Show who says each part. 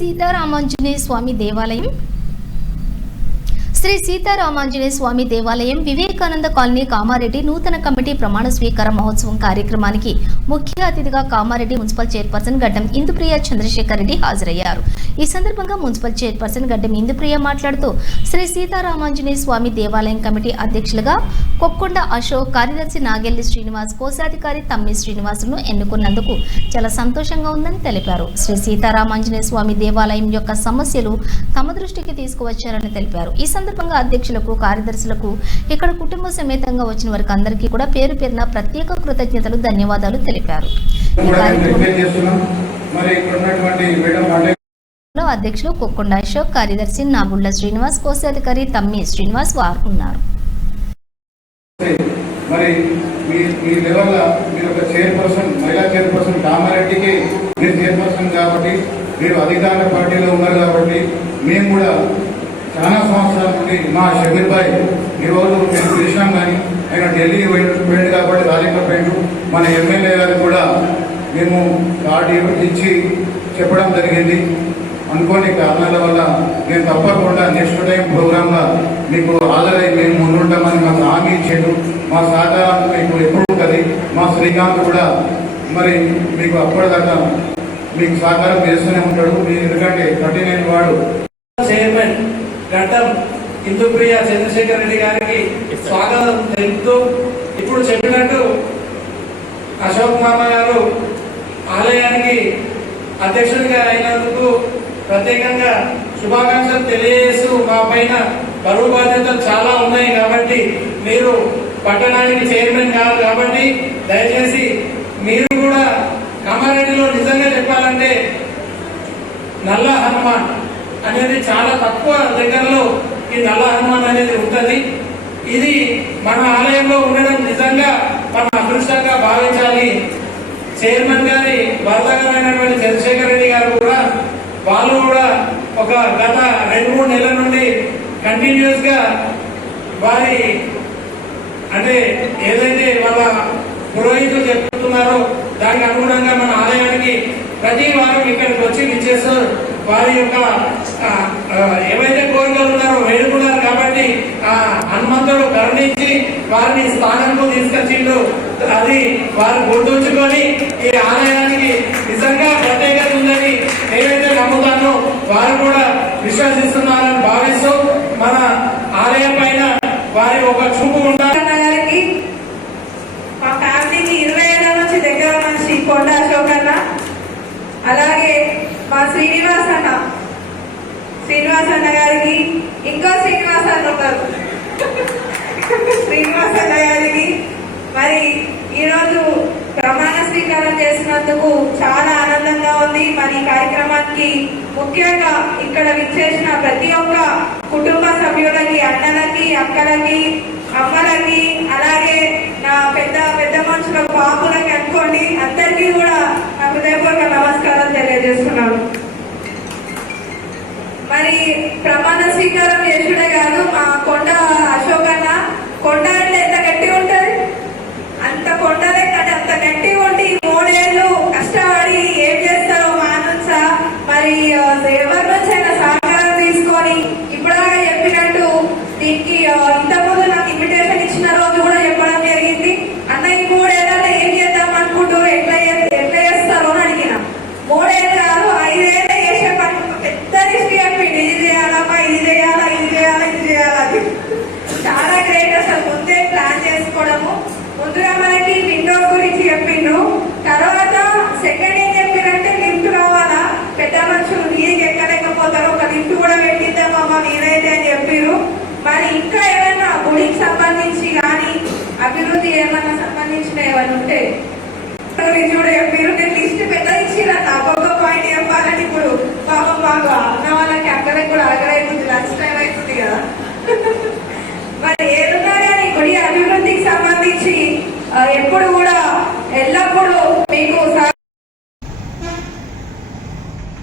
Speaker 1: సీతారామాంజనేయ స్వామి దేవాలయం. శ్రీ సీతారామాంజనేయ స్వామి దేవాలయం వివేకానంద కాలనీ కామారెడ్డి నూతన కమిటీ ప్రమాణ స్వీకార మహోత్సవం కార్యక్రమానికి ముఖ్య అతిథిగా కామారెడ్డి మున్సిపల్ చైర్పర్సన్ గడ్డం ఇందుప్రియ చంద్రశేఖర్ రెడ్డి హాజరయ్యారు. ఈ సందర్భంగా మున్సిపల్ చైర్పర్సన్ గడ్డం ఇందుప్రియ మాట్లాడుతూ శ్రీ సీతారామాంజనేయ స్వామి దేవాలయం కమిటీ అధ్యక్షులుగా కొక్కొండ అశోక్ కార్యదర్శి నాగెల్లి శ్రీనివాస్ కోశాధికారి తమ్మి శ్రీనివాసులను ఎన్నుకున్నందుకు చాలా సంతోషంగా ఉందని తెలిపారు. శ్రీ సీతారామాంజనేయ స్వామి దేవాలయం యొక్క సమస్యలు తమ దృష్టికి తీసుకువచ్చారని తెలిపారు. ఈ సందర్భంగా సందర్భంగా అధ్యక్షులకు కార్యదర్శులకు ఇక్కడ కుటుంబ సమేతంగా వచ్చిన వారికి అందరికీ కూడా పేరు పేరున ప్రత్యేక కృతజ్ఞతలు ధన్యవాదాలు తెలిపారు. అధ్యక్షులు కొక్కొండ అశోక్ కార్యదర్శి నాబుళ్ళ శ్రీనివాస్ కోశాధికారి తమ్మి శ్రీనివాస్ వారు ఉన్నారు
Speaker 2: మరి మీ మీ లెవెల్ మీరు ఒక చైర్పర్సన్ మహిళా చైర్పర్సన్ కామారెడ్డికి మీరు చైర్పర్సన్ కాబట్టి మీరు అధికార పార్టీలో ఉన్నారు కాబట్టి మేము కూడా చాలా సంవత్సరాల నుండి మా షబీర్ భాయ్ ఈరోజు మేము పిలిచినాం కానీ ఆయన ఢిల్లీ పోయిండు కాబట్టి రాజేంద్ర మన ఎమ్మెల్యే గారు కూడా మేము కార్డు ఇచ్చి చెప్పడం జరిగింది. అనుకోని కారణాల వల్ల నేను తప్పకుండా నెక్స్ట్ టైం ప్రోగ్రామ్లో మీకు హాజరై మేము ముందుంటామని మాకు హామీ ఇచ్చాడు మా సహకారం మీకు ఎప్పుడు ఉంటుంది? మా శ్రీకాంత్ కూడా మరి మీకు అప్పటిదాకా మీకు సహకారం చేస్తూనే ఉంటాడు. మీ ఎందుకంటే కఠినైన వాడు
Speaker 3: చైర్మన్ గడ్డం ఇందుప్రియ చంద్రశేఖర్ రెడ్డి గారికి స్వాగతం తెలుపుతూ ఇప్పుడు చెప్పినట్టు అశోక్ మామ గారు ఆలయానికి అధ్యక్షుడిగా అయినందుకు ప్రత్యేకంగా శుభాకాంక్షలు తెలియజేస్తూ మా పైన బరువు బాధ్యతలు చాలా ఉన్నాయి కాబట్టి మీరు పట్టణానికి చైర్మన్ కాదు కాబట్టి దయచేసి మీరు కూడా కామారెడ్డిలో నిజంగా చెప్పాలంటే నల్ల హనుమాన్. అనేది చాలా తక్కువ దగ్గరలో ఈ నల్ల హనుమాన్ అనేది ఉంటుంది. ఇది మన ఆలయంలో ఉండడం నిజంగా మన అదృష్టంగా భావించాలి. చైర్మన్ గారి వరదగరమైనటువంటి చంద్రశేఖర్ రెడ్డి గారు కూడా వాళ్ళు కూడా ఒక గత రెండు మూడు నెలల నుండి కంటిన్యూస్గా వారి అంటే ఏదైతే వాళ్ళ పురోహితులు చెప్తున్నారో దానికి అనుగుణంగా మన ఆలయానికి ప్రతి వారం ఇక్కడికి వచ్చి విచ్చేస్తారు వారి యొక్క ఏవైతే కోరికలు ఉన్నారో వేడుకున్నారు కాబట్టి ఆ హనుమంతుడు కరుణించి వారిని స్థానంకు తీసుకొచ్చిండు. అది వారు గుర్తుంచుకొని ఈ ఆలయానికి నిజంగా ప్రత్యేకత ఉందని ఏవైతే నమ్ముతానో. వారు కూడా విశ్వసిస్తున్నారని భావిస్తూ మన ఆలయం పైన వారి ఒక చూపు ఉండాలి.
Speaker 4: అన్న ఇరవై ఏళ్ళ నుంచి దగ్గర మనిషి కొండ అశోకన్న అన్న అలాగే మా శ్రీనివాస్ అన్న. శ్రీనివాస్ అన్న గారికి ఇంకో శ్రీనివాస్ అన్న ఉన్నారు. శ్రీనివాస్ అన్న గారికి మరి ఈరోజు ప్రమాణ స్వీకారం చేసినందుకు చాలా ఆనందంగా ఉంది. మరి ఈ కార్యక్రమానికి ముఖ్యంగా ఇక్కడ విచ్చేసిన ప్రతి ఒక్క కుటుంబ సభ్యులకి అన్నలకి అక్కలకి అమ్మలకి అలాగే నా పెద్ద పెద్ద మనుషుల పాపులు కానీ ఇంకా ఏమైనా గుడికి సంబంధించి కానీ అభివృద్ధి ఏమైనా సంబంధించిన ఏమైనా ఉంటే చూడ మీరు నేను లిస్ట్ పెద్ద ఇచ్చిరన్న ఒక్కొక్క పాయింట్ చెప్పాలని ఇప్పుడు పాపం బాబు అన్న వాళ్ళకి అక్కడ కూడా అగడైపోతుంది లంచ్ టైం అవుతుంది కదా. మరి ఏదున్నా కానీ గుడి అభివృద్ధికి సంబంధించి ఎప్పుడు కూడా ఎల్లప్పుడూ